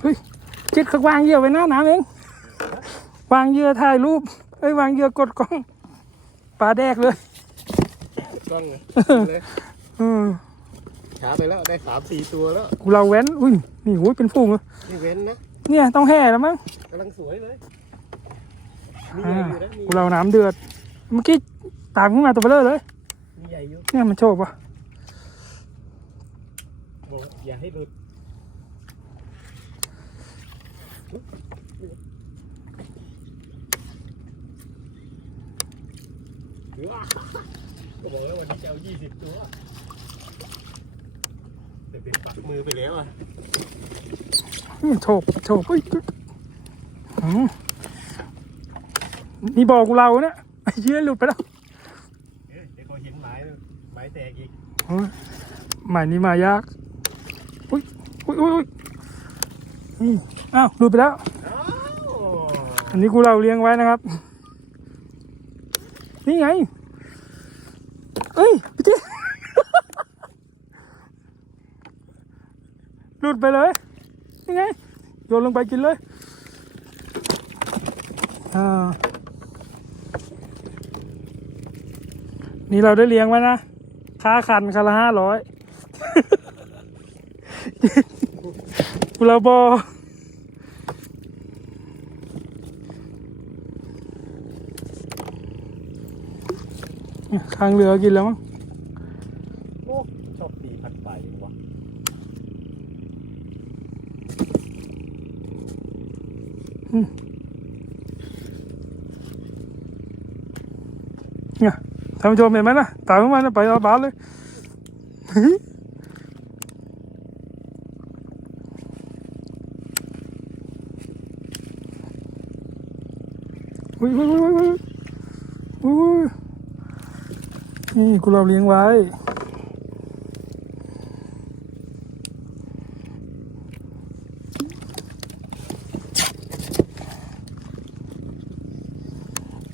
เฮ้ยจิตเขาวางเหยื่อไว้หน้าน้ำเอง วางเหยื่อถ่ายรูปเอ้ยวางเหยื่อกดกล้องปลาแดกเลยกล้องเลยเลยเออช้าไปแล้วได้สามสี่ตัวแล้วกูเราแว้นอุ้ยนี่โหยเป็นฝูงเลยนี่เว้นนะเนี่ยต้องแห่แล้วมั้งกำลังสวยเลยมีอ่าใหญ่อยู่นะมีกูเราน้ำเดือดเมื่อกี้ตามขึ้นมาตัวเบลอเลยมีใหญ่อยู่เนี่ยมันโชคปะ บอกอย่าให้หลุดว้าก็บอกแล้ววันนี้จะเอายี่สิบตัว แต่เป็นปักมือไปแล้วอะนี่โชคโชคเฮ้ยอืมนี่บอกกูเราเนี่ยไอ้เชี่ยหลุดไปแล้วเอ้ยเดี๋ยวเขาเห็นไม้ไม้แตกอีกโอ้ยหมายนี้มายาก อุ้ยอุ้ยอุ้ยอุ้ย นี่อ้าวหลุดไปแล้ว อันนี้กูเราเลี้ยงไว้นะครับ นี่ไงเอ้ยพี่เจ๊หลุดไปเลยนี่ไงโยนลงไปกินเลยอ่านี่เราได้เลี้ยงไว้นะ ค่าคันคันละห้าร้อยกูเราบอ เนี่ยข้างเรือกินแล้วมั้งโอ้ชอบตีพันไปวะเนี่ยท่านผู้ชมเห็นไหมนะตามเข้ามานะไปเอาบาสเลยอุ้ยอุ้ยอุ้ยอุ้ยอุ้ย นี่กูเราเลี้ยงไว้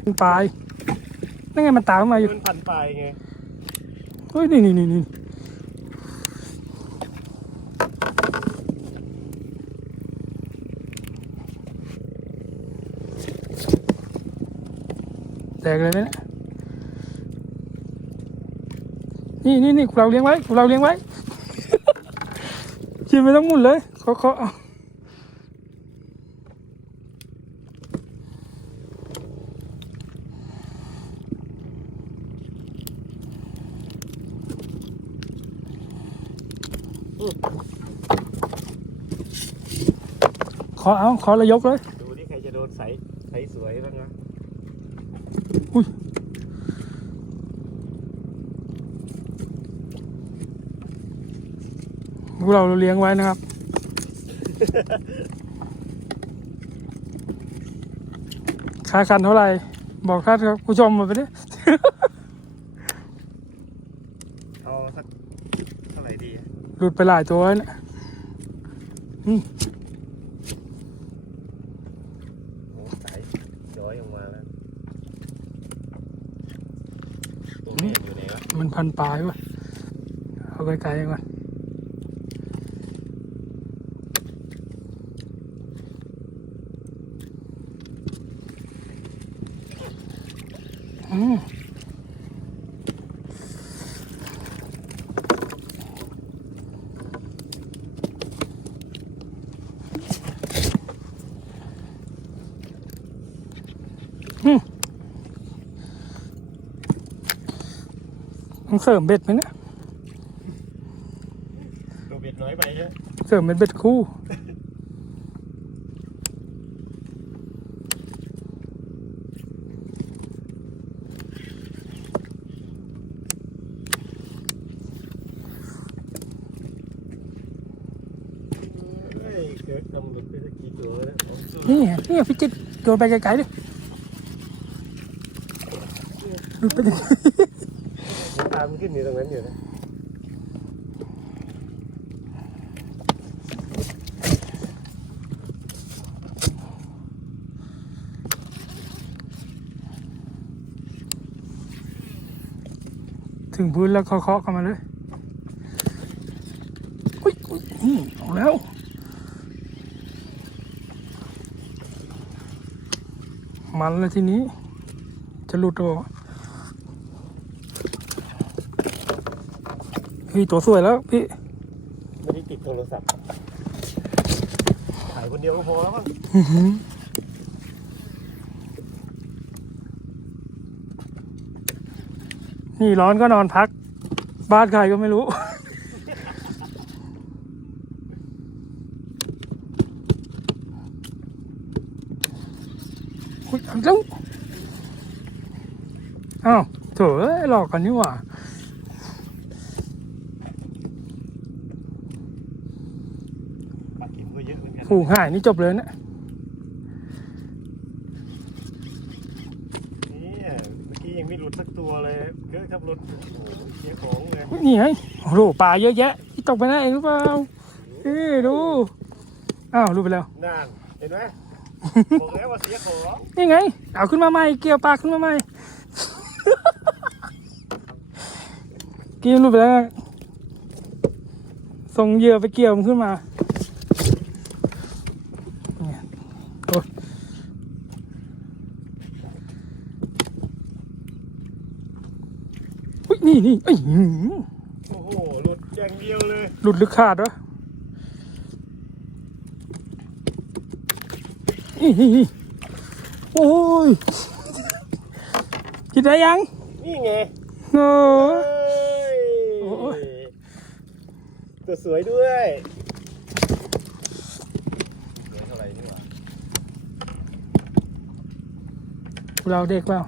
มันปลายนั่นไงมันตามมาอยู่มันพันไปไงเฮ้ยนี่นี่นี่นี่แตกเลยนะเนี่ย นี่นี่นี่เราเลี้ยงไว้เราเลี้ยงไว้ชิมไม่ต้องหมุนเลยเขาเขาเอาขอเอาขอระยกเลย ดูที่ใครจะโดนใสใสสวยบ้างนะ พวกเราเลี้ยงไว้นะครับ ค่าคันเท่าไหร่ บอกค่าครับผู้ชมมาไปดิเอาสักเท่าไหร่ดีอะหลุดไปหลายตัวแล้วเนี่ยโอ้ใสย้อยออกมาแล้วตัวนี้อยู่ไหนวะมันพันปลายวะเอาไกลๆก่อน มต้องเสริมเบ็ดไหมเนี่ยตัวเบ็ดน้อยไปใช่ไหมเสริมเป็นเบ็ดคู่ เฮ้ยเกิดกำห นดไปสักกี่ตัวแล้วสองตัวนี่ไงนี่ไงพี่จิตโยนไปไกลๆดิหลุดไปไกลตามขึ้นอยู่ตรงนั้นอยู่นะถึงพื้นแล้วเคาะๆเข้ามาเลยอุ้ยอุ้ยอืมเอาแล้ว มันแล้วทีนี้ จะหลุดตัวเฮ้ยตัวสวยแล้วพี่ ไม่ได้ติดโทรศัพท์ถ่ายคนเดียวก็พอแล้วมั้งอื้อหือนี่ร้อนก็นอนพัก บ้านใครก็ไม่รู้ อุ๊ยเอาแล้วอ้าวโถเอ้ยหลอกกันนี่หว่าปลาเข็มก็เยอะเหมือนกันผูกหายนี่จบเลยนะนี่ยเมื่อกี้ยังไม่หลุดสักตัวเลยเยอะครับหลุดโอ้โหเสียของเลยนี่ไงโอ้โหปลาเยอะแยะที่ตกไปได้หรือเปล่าเอ้ดูอ้าวรู้ไปแล้วนั่นเห็นไหมบอกแล้วว่าเสียของนี่ไงเอาขึ้นมาใหม่เกี่ยวปลาขึ้นมาใหม่ กี่ยวรู้ไปแล้วส่งเหยื่อไปเกี่ยวมันขึ้นมาเนี่ยโอ้ยอุ๊ยนี่นี่เอ้ยหือโอ้โห หลุดอย่างเดียวเลย หลุดหรือขาดวะนี่นี่นี่โอ้ย กินได้ยัง นี่ไงโอ้ เฮ้ย โอ้ย ตัวสวยด้วยสวยเท่าไหร่นี่หว่าเราเด็กเปล่า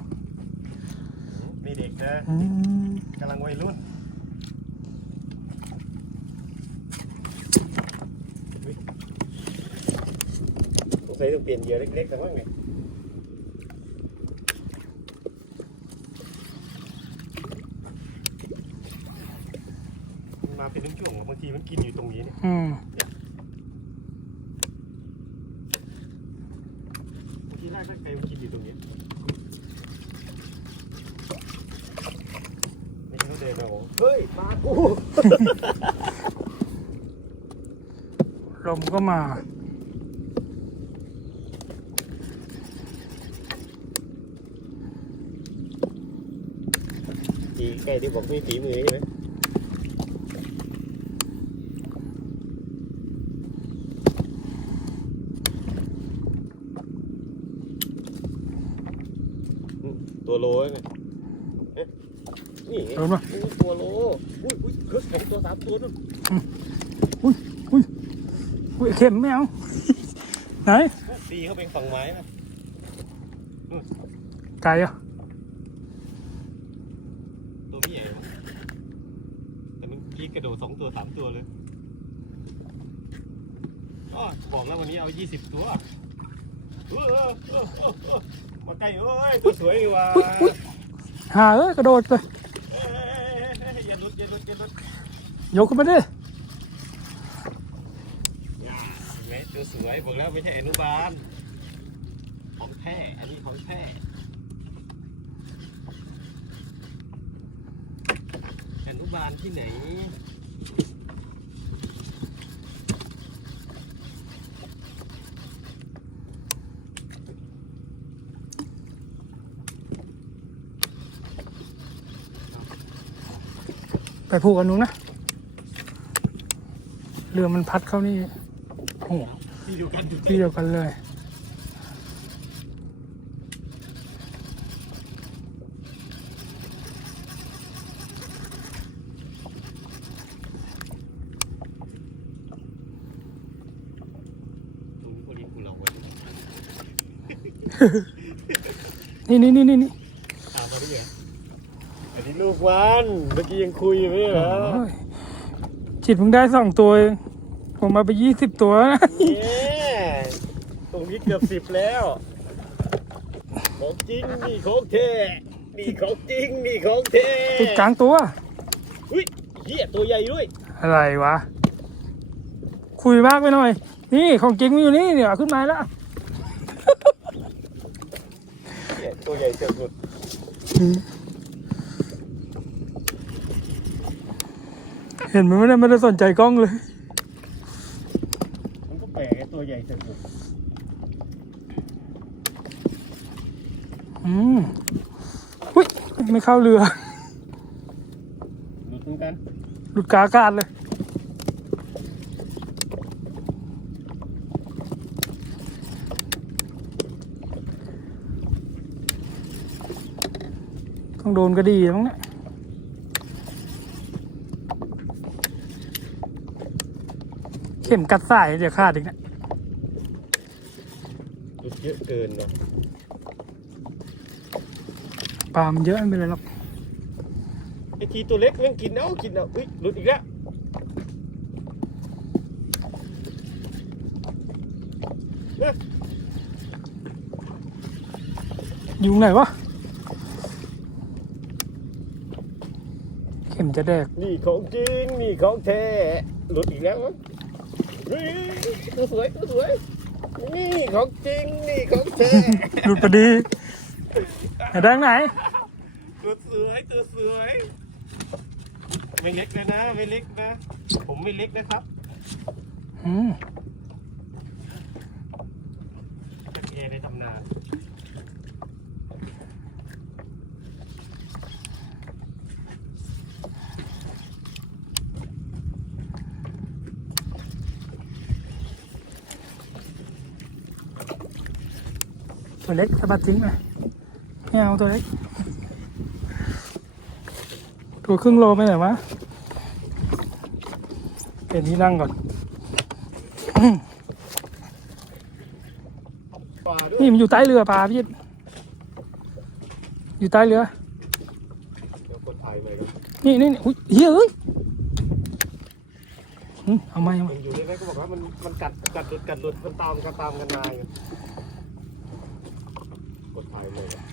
มีเด็กนะอืมกำลังวัยรุ่นอุ๊ยสงสัยต้องเปลี่ยนเหยื่อเล็กๆกันบ้างไงมันมาเป็นช่วงๆบาง ทีมันกินอยู่ตรงนี้เนี่ยอืมบางทีแรกถ้าใครมันกินอยู่ตรงนี้ไม่ใช่เขาเดินมาบอกเฮ้ยมากูลมก็มาจีไก่ที่บอกมีฝีมือใช่ไหมอืมตัวโลไงเอ๊ะนี่ไง โดนปะ โอ้ตัวโลอุ้ยอุ้ยเฮ้ยสอง ตัวสามตัวนู่นอุ้ยเข็มไม่เอาไหนตีเข้าไปฝั่งไม้นะไก่อะตัวพี่ใหญ่มั้งแต่มันกรีดกระโดดสองตัวสามตัวเลยอ๋อบอกแล้ววันนี้เอายี่สิบตัวเออเออเออเออเออมาใกล้เอ้ยตัวสวยดีว่ะอุ้ยอุ้ยหาเอ้ยกระโดดเลยเอ้ยเอ้ยเอ้ยเอ้ยอย่าหลุดอย่าหลุดอย่าหลุด ยกขึ้นมาดิอย่าเห็นไหมตัวสวยบอกแล้วไม่ใช่อนุบาล ของแท้อันนี้ของแท้อนุบาลที่ไหน ไปผูกกันนู้นนะ เรือมันพัดเข้านี่โอ้โหที่ดูกันที่เดียวกันเลยตรงนี้พอดีกูเราไว้นี่นี่นี่นี่นี่ตามมาดิเนี่ยอันนี้ลูกวัน เมื่อกี้ยังคุยอยู่ไม่ใช่เหรอ โอ้ยจิตเพิ่งได้สองตัวเองผมมาไปยี่สิบตัวนะเนี่ยตรงนี้เกือบสิบแล้ว ของจริงนี่ของแท้นี่ของจริงนี่ของแท้ติดกลางตัว อุ้ยเหี้ยตัวใหญ่ด้วย อะไรวะ คุยมากไปหน่อย นี่ของจริงมันอยู่นี่เดี๋ยวเอาขึ้นมาแล้ว เหี้ยตัวใหญ่เกือบหลุด เห็นมันไม่ได้ไม่ได้สนใจกล้องเลย มันก็แปลกตัวใหญ่สุดอืมอุ้ยไม่เข้าเรือ หลุดเหมือนกันหลุดกากาศเลย ต้องโดนก็ดีแล้วเนี่ย เข็มกัดสายเดี๋ยวขาดอีกนะหลุดเยอะเกินเนาะปลามันเยอะไม่เป็นไรหรอกไอ้ทีตัวเล็กมันกินเอากินเอาอุ้ยหลุดอีกแล้วเอ้ยอยู่ไหนวะ เข็มจะแดก นี่ของจริง นี่ของแท้หลุดอีกแล้ว มั้งเฮ้ยตัวสวยตัวสวย นี่ของจริงนี่ของแท้หลุดพอดีไหนได้ไหน ตัวสวยตัวสวยไม่เล็กเลยนะไม่เล็กนะ ผมไม่เล็กนะครับ อืม ตะเกียในตำนาน ตัวเล็กสะบัดทิ้งไปไม่เอาตัวเล็ก ตัวครึ่งโลไปไหนวะเปลี่ยนที่นั่งก่อนปลาด้วยนี่มันอยู่ใต้เรือปลาพี่ยิดอยู่ใต้เรือเดี๋ยวคนถ่ายเลยครับนี่นี่นี่อุ้ยเฮ้ยเอ้ยอืมเอามาเอามัมานอยู่ในนั้นก็บอกว่ามันมันกัดกัดหลุดกัดหลุดมันตามกันตามกันมาอยู่ กดถ่ายเลยครับ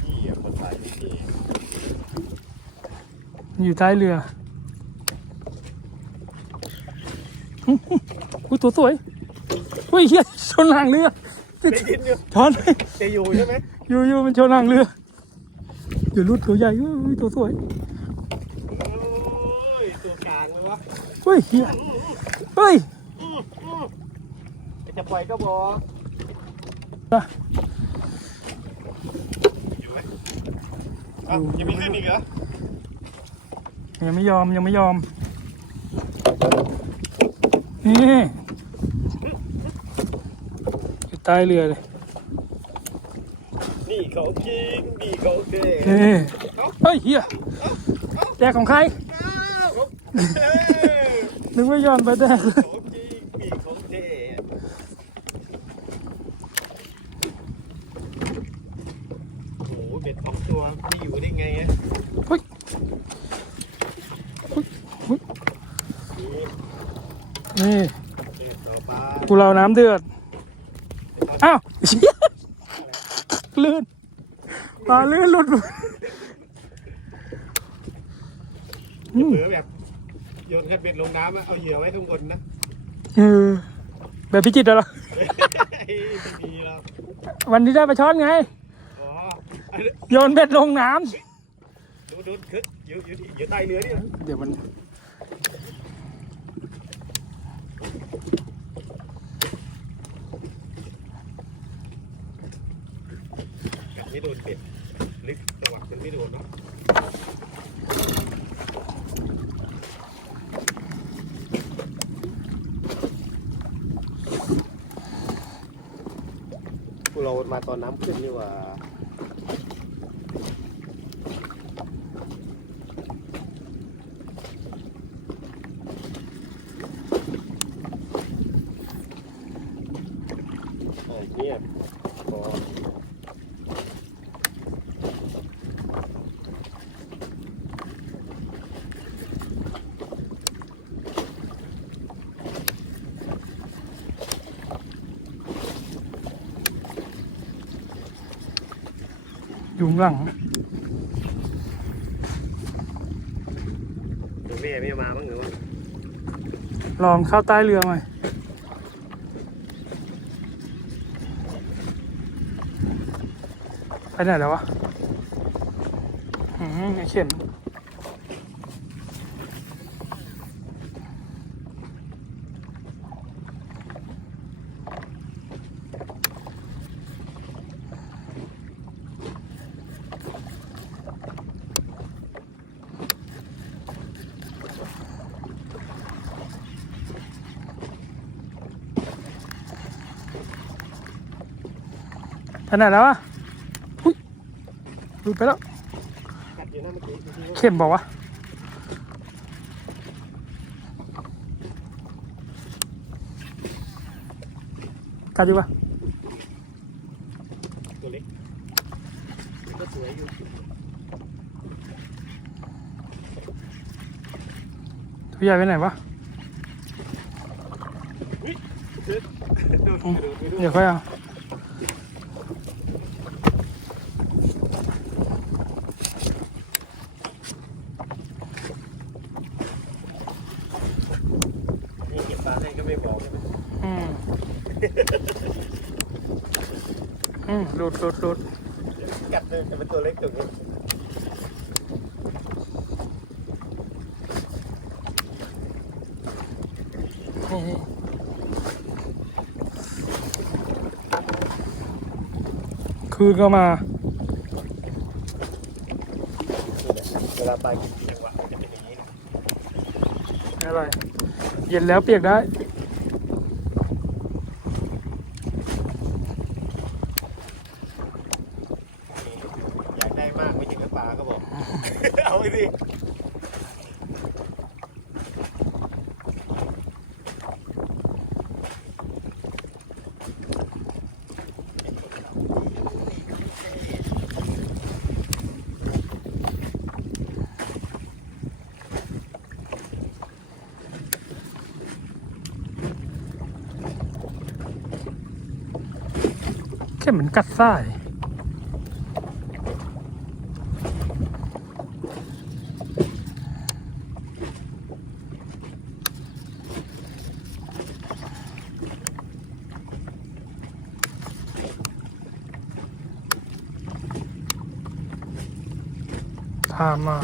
เหี้ยคนถ่ายไม่ดีอยู่ใต้เรืออุ้ยตัวสวยอุ้ยเฮียชนหางเรือได้ยินอยู่ชนจะอยู่ใช่ไหมอยู่อยู่มันชนหางเรือเดี๋ยวรุดตัวใหญ่อุ้ยตัวสวยโอ้ยตัวกลางเลยวะเฮ้ยเฮียเฮ้ยจะปล่อยก็บอกอะอ ยู่ไหมอ้าวยังไม่ขึ้นอีกเหรอ ยังไม่ยอมยังไม่ยอม นี่อยู่ใต้เรือเลย นี่เขาจริงนี่เขาเท่นี่เฮ้ยเฮียแดกของใครอ้าวเขาเท่นึกว่ายอนไปแดกเลย ของจริงนี่ของเท่โอ้โหเบ็ดสองตัวไม่อยู่ได้ไงอะ เฮ้ย นี่ นี่ เบ็ดต่อไป กูเราน้ำเดือด อ้าวเชี่ยลื่นปลาลื่นหลุดมืออืมเผือแบบโยนคันเบ็ดลงน้ำอะเอาเหยื่อไว้ข้างบนนะเออแบบพิจิตรเหรอไม่มีแล้ววันที่ได้ไปช้อนไงอ๋อโยนเบ็ดลงน้ดูดูคึกอยู่อยู่ที่อยู่ใต้เรือนี่ำเดี๋ยวมัน ไม่โดนเป็ดลึกจังหวะมันไม่โดนเนาะเรามาตอนน้ำขึ้นนี่ว่า เออเงียบพอ อยุงหลังเดี๋ยวแม่ไม่มาบ้างเหรอวะลองเข้าใต้เรือหน่อยไปไหนแล้ววะอืมไอ้เข็ม ไหนแล้วอะหุ้ยหลุดไปแล้วกัดอยู่นะเมื่อกี้เมื่อกี้เข้มบอกวะกัดอยู่ปะตัวเล็กก็สวยอยู่ตัวใหญ่ไปไหนวะโดนกระโดดไปด้วยเดี๋ยวค่อยเอา นี่เก็บปลาให้ก็ไม่บอกนะ อืมอืม หลุดหลุดหลุดกัดเลยแต่เป็นตัวเล็กตัวนี้นี่นี่คืนก็มา เวลาปลากินจังหวะมันจะเป็นอย่างนี้ อะไร เย็นแล้วเปียกได้ อยากได้มากไม่ถึงกับปลาก็บอก เอาไปสิ แค่เหมือนกัดไส้ตามมา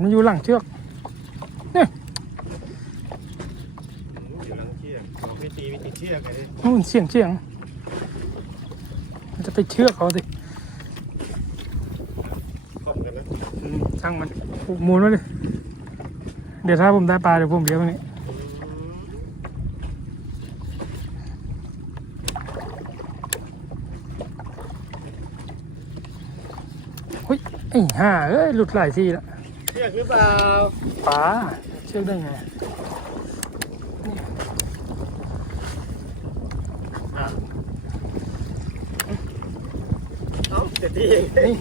มันอยู่หลังเชือกอยู่หลังเชือกบอกให้ตีไม่ติดเชือกเลยนู่นเสียงเสียง มันจะไปเชือกเขาสิช่างมันผูกหมูลไว้เลย เดี๋ยวถ้าผมได้ปลาเดี๋ยวผมเลี้ยงตรงนี้เฮ้ยไอ้ห่าเอ้ยหลุดหลายทีแล้ว อกหรือเปล่าปลาเชือกได้ไงเอ้าเสร็จที่นี่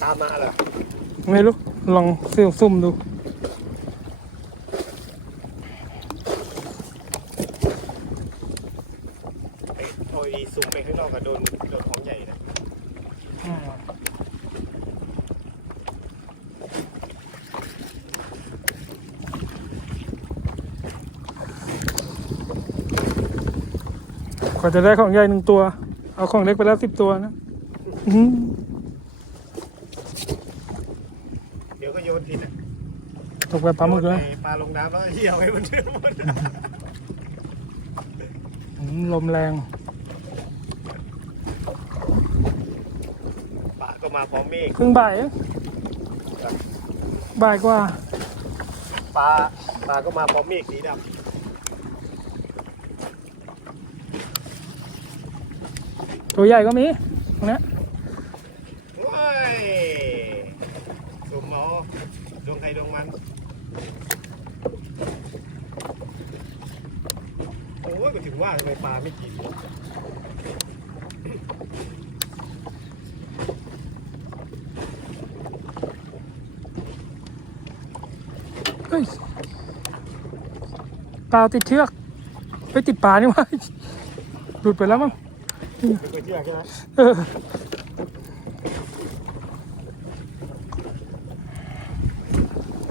ตามมาเหรอไม่รู้ลองเสี่ยวซุ่มดูไอ้โอ้ยซูมไปข้างนอกก็โดนโดนของใหญ่นะ ก ว่าจะได้ของใหญ่หนึ่งตัว เอาของเล็กไปแล้วสิบตัวนะอื้อหือเดี๋ยวก็โยนผิดอะตกไปปลาหมึกแล้วโยนไปปลาลงน้ำแล้วก็เหี่ยวให้มันเชื่อหมดอืมลมแรงปลาก็มาพร้อมเมฆครึ่งบ่ายเองบ่ายกว่าปลาปลาก็มาพร้อมเมฆสีด ตัวใหญ่ก็มีตรงเนี้ยำโอ้ยสุ่มหมอดวงใครดวงมัน โอ้ยก็ถึงว่าทำไมปลาไม่กินเฮ้ยปลาติดเชือกไปติดปลานี่วะหลุดไปแล้วมั้ง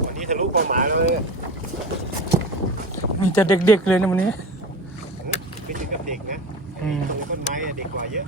วันนี้ทะลุเป้าหมายแล้วเนี่ยมีแต่เด็กๆเลยนะวันนี้ไม่ถึงกับเด็กนะอืมตรงต้นไม้อะเด็กกว่าเยอะ